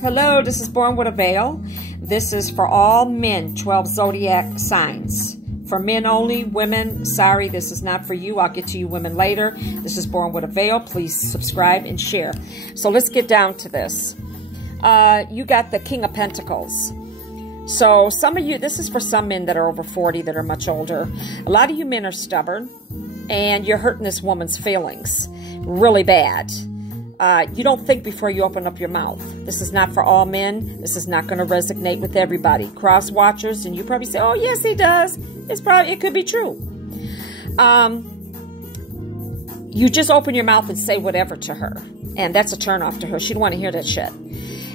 Hello, this is Born with a Veil. This is for all men, 12 zodiac signs. For men only, women, sorry, this is not for you. I'll get to you women later. This is Born with a Veil. Please subscribe and share. So let's get down to this. You got the King of Pentacles. So some of you, this is for some men that are over 40 that are much older. A lot of you men are stubborn and you're hurting this woman's feelings really bad. You don't think before you open up your mouth. This is not for all men. This is not going to resonate with everybody. Cross watchers, and you probably say, oh, yes, he does. It could be true. You just open your mouth and say whatever to her. And that's a turnoff to her. She don't want to hear that shit.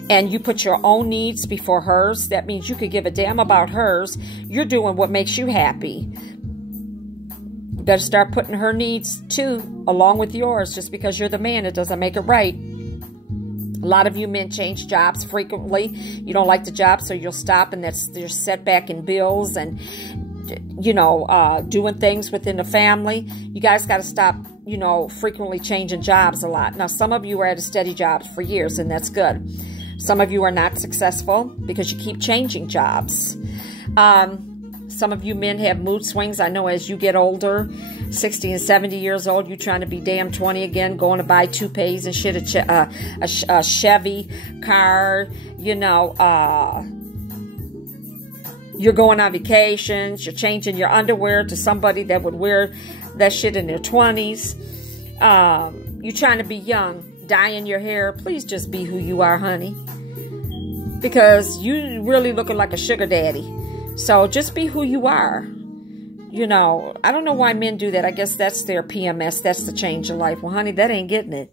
And you put your own needs before hers. That means you could give a damn about hers. You're doing what makes you happy. You better start putting her needs too, along with yours. Just because you're the man, it doesn't make it right. A lot of you men change jobs frequently. You don't like the job, so you'll stop, and there's setback in bills and, you know, doing things within the family. You guys got to stop, you know, frequently changing jobs a lot. Now, some of you are at a steady job for years, and that's good. Some of you are not successful because you keep changing jobs. Some of you men have mood swings. I know as you get older, 60 and 70 years old, you're trying to be damn 20 again, going to buy toupees and shit, a Chevy car, you know, you're going on vacations, you're changing your underwear to somebody that would wear that shit in their 20s. You're trying to be young, dyeing your hair. Please just be who you are, honey, because you really looking like a sugar daddy. So just be who you are. You know, I don't know why men do that. I guess that's their PMS. That's the change of life. Well, honey, that ain't getting it.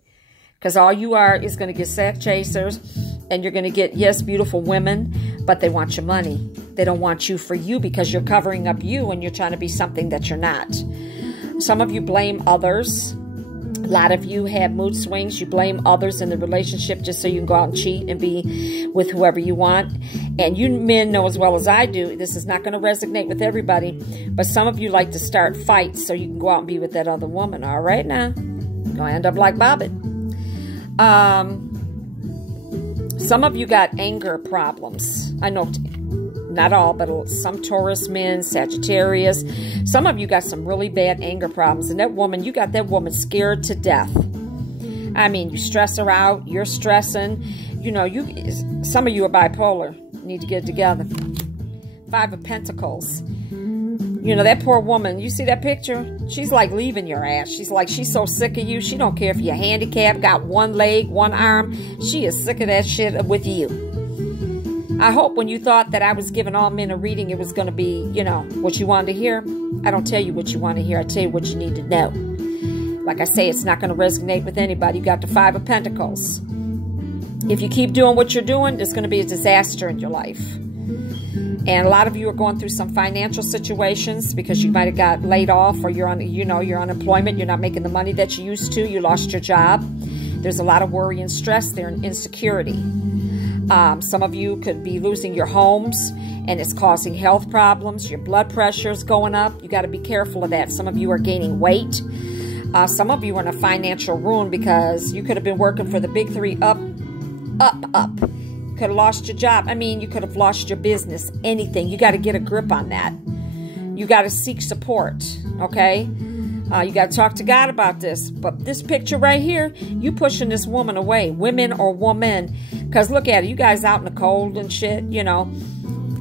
Because all you are is going to get sack chasers. And you're going to get, yes, beautiful women. But they want your money. They don't want you for you because you're covering up you and you're trying to be something that you're not. Some of you blame others. A lot of you have mood swings. You blame others in the relationship just so you can go out and cheat and be with whoever you want. And you men know as well as I do, this is not going to resonate with everybody. But some of you like to start fights so you can go out and be with that other woman. All right now. You're going to end up like Bobbit. Some of you got anger problems. I know not all, but some Taurus men, Sagittarius. Some of you got some really bad anger problems. And that woman, you got that woman scared to death. I mean, you stress her out. You're stressing. You know, some of you are bipolar. You need to get it together. 5 of Pentacles. You know, that poor woman, you see that picture? She's like leaving your ass. She's so sick of you. She don't care if you're handicapped, got one leg, one arm. She is sick of that shit with you. I hope when you thought that I was giving all men a reading, it was going to be, you know, what you wanted to hear. I don't tell you what you want to hear. I tell you what you need to know. Like I say, it's not going to resonate with anybody. You got the 5 of Pentacles. If you keep doing what you're doing, there's going to be a disaster in your life. And a lot of you are going through some financial situations because you might have got laid off, or you're on, you know, you're unemployment. You're not making the money that you used to. You lost your job. There's a lot of worry and stress there and insecurity. Some of you could be losing your homes, and it's causing health problems. Your blood pressure is going up. You got to be careful of that. Some of you are gaining weight. Some of you are in a financial ruin because you could have been working for the big 3 up. Could have lost your job. I mean, you could have lost your business, anything. You got to get a grip on that. You got to seek support, okay? You got to talk to God about this. But this picture right here, you pushing this woman away, women or woman. Because look at it. You guys out in the cold and shit, you know.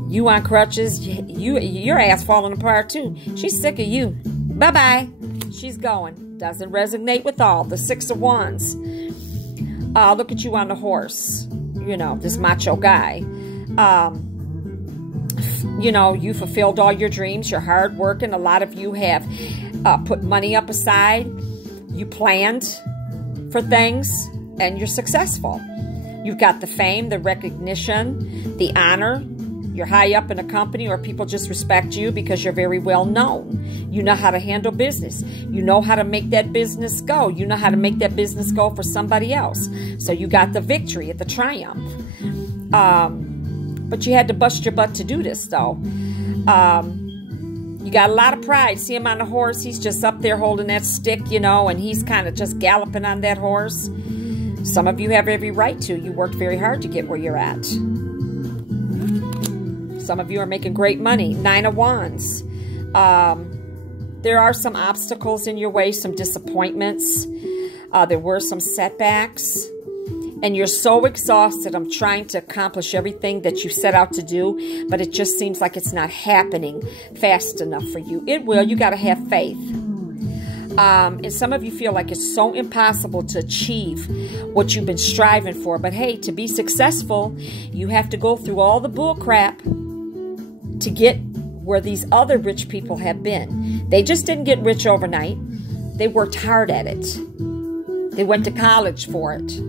You on crutches. Your ass falling apart too. She's sick of you. Bye-bye. She's going. Doesn't resonate with all. The 6 of Wands. Look at you on the horse. You know, this macho guy. You know, you fulfilled all your dreams. You're hardworking. A lot of you have put money up aside. You planned for things, and you're successful. You've got the fame, the recognition, the honor. You're high up in a company, or people just respect you because you're very well known. You know how to handle business. You know how to make that business go. You know how to make that business go for somebody else. So you got the victory, the triumph. But you had to bust your butt to do this, though. You got a lot of pride. See him on the horse. He's just up there holding that stick, you know, and he's kind of just galloping on that horse. Some of you have every right to. You worked very hard to get where you're at. Some of you are making great money. 9 of Wands. There are some obstacles in your way, some disappointments. There were some setbacks. And you're so exhausted. I'm trying to accomplish everything that you set out to do, but it just seems like it's not happening fast enough for you. It will. You got to have faith. And some of you feel like it's so impossible to achieve what you've been striving for. But hey, to be successful, you have to go through all the bull crap to get where these other rich people have been. They just didn't get rich overnight. They worked hard at it. They went to college for it.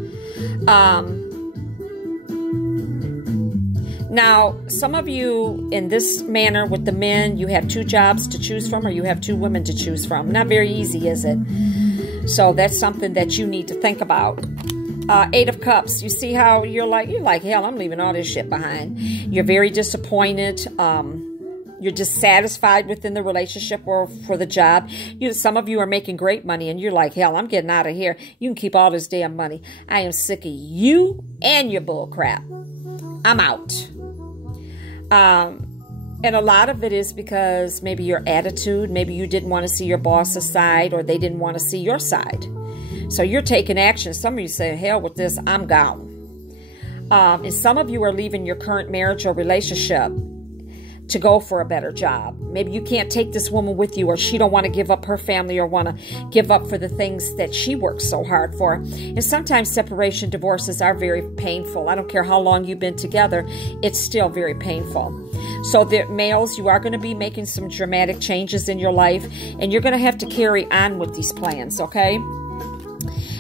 Now, some of you in this manner with the men, you have 2 jobs to choose from, or you have 2 women to choose from. Not very easy, is it? So that's something that you need to think about. 8 of Cups. You see how you're like, hell, I'm leaving all this shit behind. You're very disappointed. You're dissatisfied within the relationship or for the job. Some of you are making great money and you're like, hell, I'm getting out of here. You can keep all this damn money. I am sick of you and your bull crap. I'm out. And a lot of it is because maybe your attitude, maybe you didn't want to see your boss's side or they didn't want to see your side. So you're taking action. Some of you say, hell with this, I'm gone. And some of you are leaving your current marriage or relationship to go for a better job. Maybe you can't take this woman with you, or she don't want to give up her family or want to give up for the things that she worked so hard for. And sometimes separation, divorces are very painful. I don't care how long you've been together, it's still very painful. So the males, you are going to be making some dramatic changes in your life, and you're going to have to carry on with these plans, okay?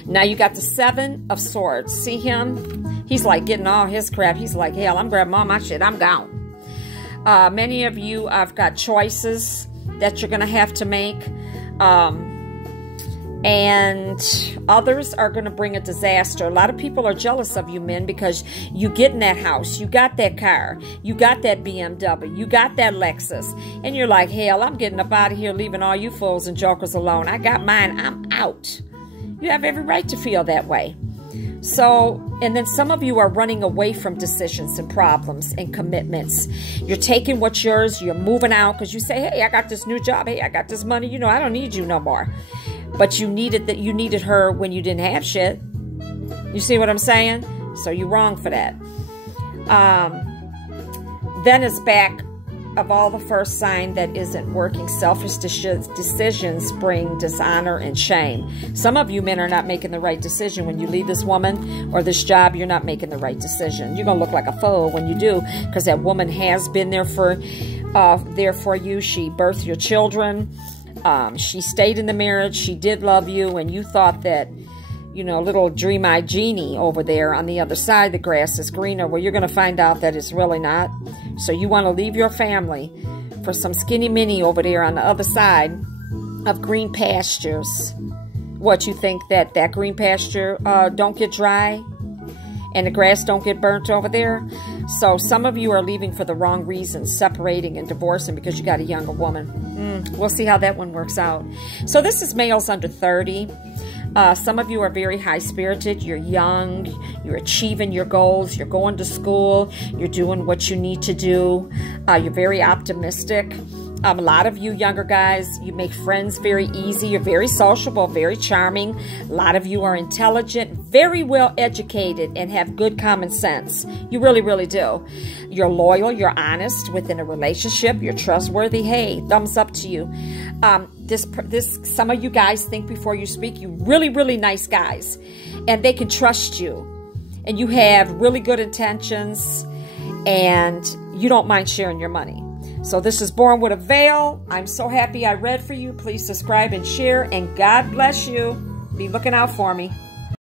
Now you got the 7 of Swords. See him? He's like getting all his crap. He's like, hell, I'm grabbing all my shit. I'm gone. Many of you have got choices that you're going to have to make. And others are going to bring a disaster. A lot of people are jealous of you, men, because you get in that house, you got that car, you got that BMW, you got that Lexus, and you're like, hell, I'm getting up out of here, leaving all you fools and jokers alone. I got mine. I'm out. You have every right to feel that way. So, and then some of you are running away from decisions and problems and commitments. You're taking what's yours, you're moving out because you say, hey, I got this new job, hey, I got this money, you know, I don't need you no more. But you needed her when you didn't have shit. You see what I'm saying? So you're wrong for that. Then it's back of all the first sign that isn't working. Selfish decisions bring dishonor and shame. Some of you men are not making the right decision. When you leave this woman or this job, you're not making the right decision. You're going to look like a fool when you do, because that woman has been there for you. She birthed your children. She stayed in the marriage. She did love you, and you thought that, you know, little dream-eyed genie over there on the other side, the grass is greener. Well, you're going to find out that it's really not. So you want to leave your family for some skinny mini over there on the other side of green pastures. What, you think that green pasture don't get dry and the grass don't get burnt over there? So some of you are leaving for the wrong reasons, separating and divorcing because you got a younger woman. We'll see how that one works out. So this is males under 30. Some of you are very high-spirited. You're young. You're achieving your goals. You're going to school. You're doing what you need to do. You're very optimistic. A lot of you younger guys, you make friends very easy. You're very sociable, very charming. A lot of you are intelligent, very well educated, and have good common sense. You really, really do. You're loyal. You're honest within a relationship. You're trustworthy. Hey, thumbs up to you. Some of you guys think before you speak. You really, really nice guys, and they can trust you, and you have really good intentions, and you don't mind sharing your money. So this is Born with a Veil. I'm so happy I read for you. Please subscribe and share, and God bless you. Be looking out for me.